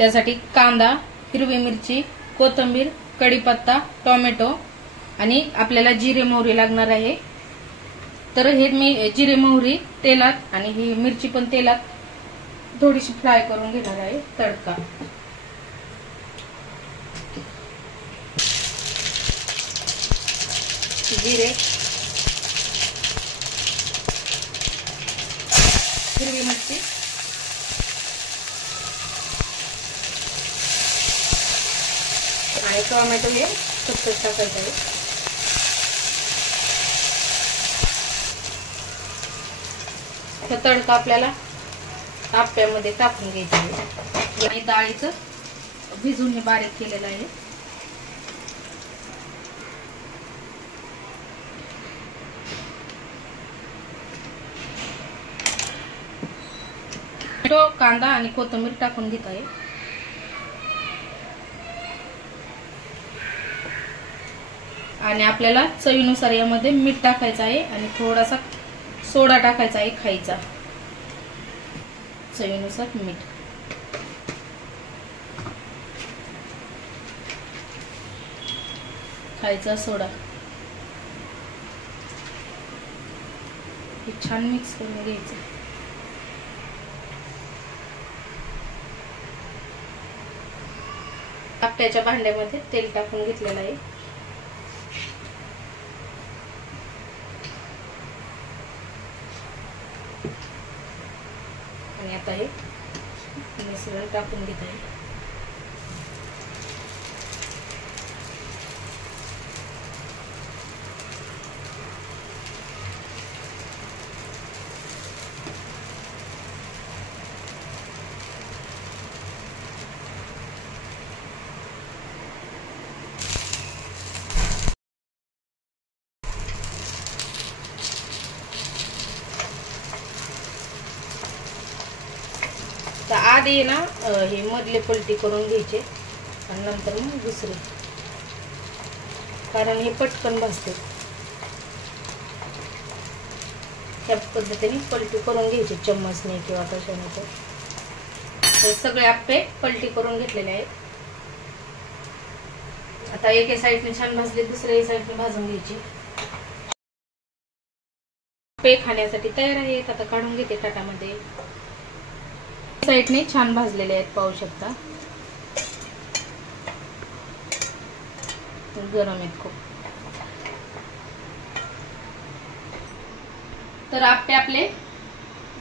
त्यासाठी कांदा, हिरवी मिरची, कोथिंबीर, कढीपत्ता, टोमॅटो आणि आपल्याला जिरे मोहरी लागणार आहे। तर हे मी जिरे मोहरी तेलात आणि ही मिरची पण तेलात थोडीशी फ्राय करून घेणार आहे। तडका जिरे, हिरवी मिरची आणि टोमॅटो हे कच्चं टाकायचं आहे। हा तडका आपल्याला आप्यामध्ये टाकून घ्यायचा आहे आणि डाळीचं भिजून हे बारीक केलेलं आहे। तो कांदा आणि कोथिंबीर टाकून घेत आहे आणि आपल्याला चवीनुसार यामध्ये मीठ टाकायचं आहे आणि थोडासा सोडा टाकायचा आहे खायचा, चवीनुसार मीठ। खायचा सोडा हे छान मिक्स करून घ्यायचं। आप्याच्या भांड्यामध्ये तेल टाकून घेतलेलं आहे आणि आता हे मिश्रण टाकून घेत आहे। तर आधी ना हे मधले पलटी करून घ्यायचे आणि नंतर मग दुसरे, कारण हे पटकन भाजते। त्या पद्धतीने पलटी करून घ्यायची चम्मचने किंवा कशाने। तर सगळे आप्पे पलटी करून घेतलेले आहेत। आता एका साईडने छान भाजले, दुसऱ्या साईडने भाजून घ्यायची। आप्पे खाण्यासाठी तयार आहेत। आता काढून घेते ताटामध्ये। साईडने छान भाजलेले आहेत, पाहू शकता। गरम आहेत खूप। तर आप्पे आपले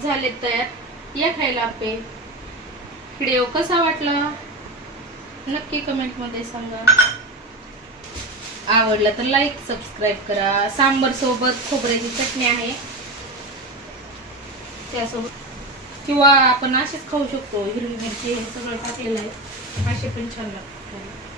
झालेत तयार। या खायला आप्पे। व्हिडिओ कसा वाटला नक्की कमेंट मध्ये सांगा। आवडला तर लाईक, सबस्क्राईब करा। सांबर सोबत खोबऱ्याची चटणी आहे त्यासोबत, किंवा आपण असेच खाऊ शकतो। हिरवी मिरची हे सगळं टाकलेलं आहे, असे पण छान लागतात।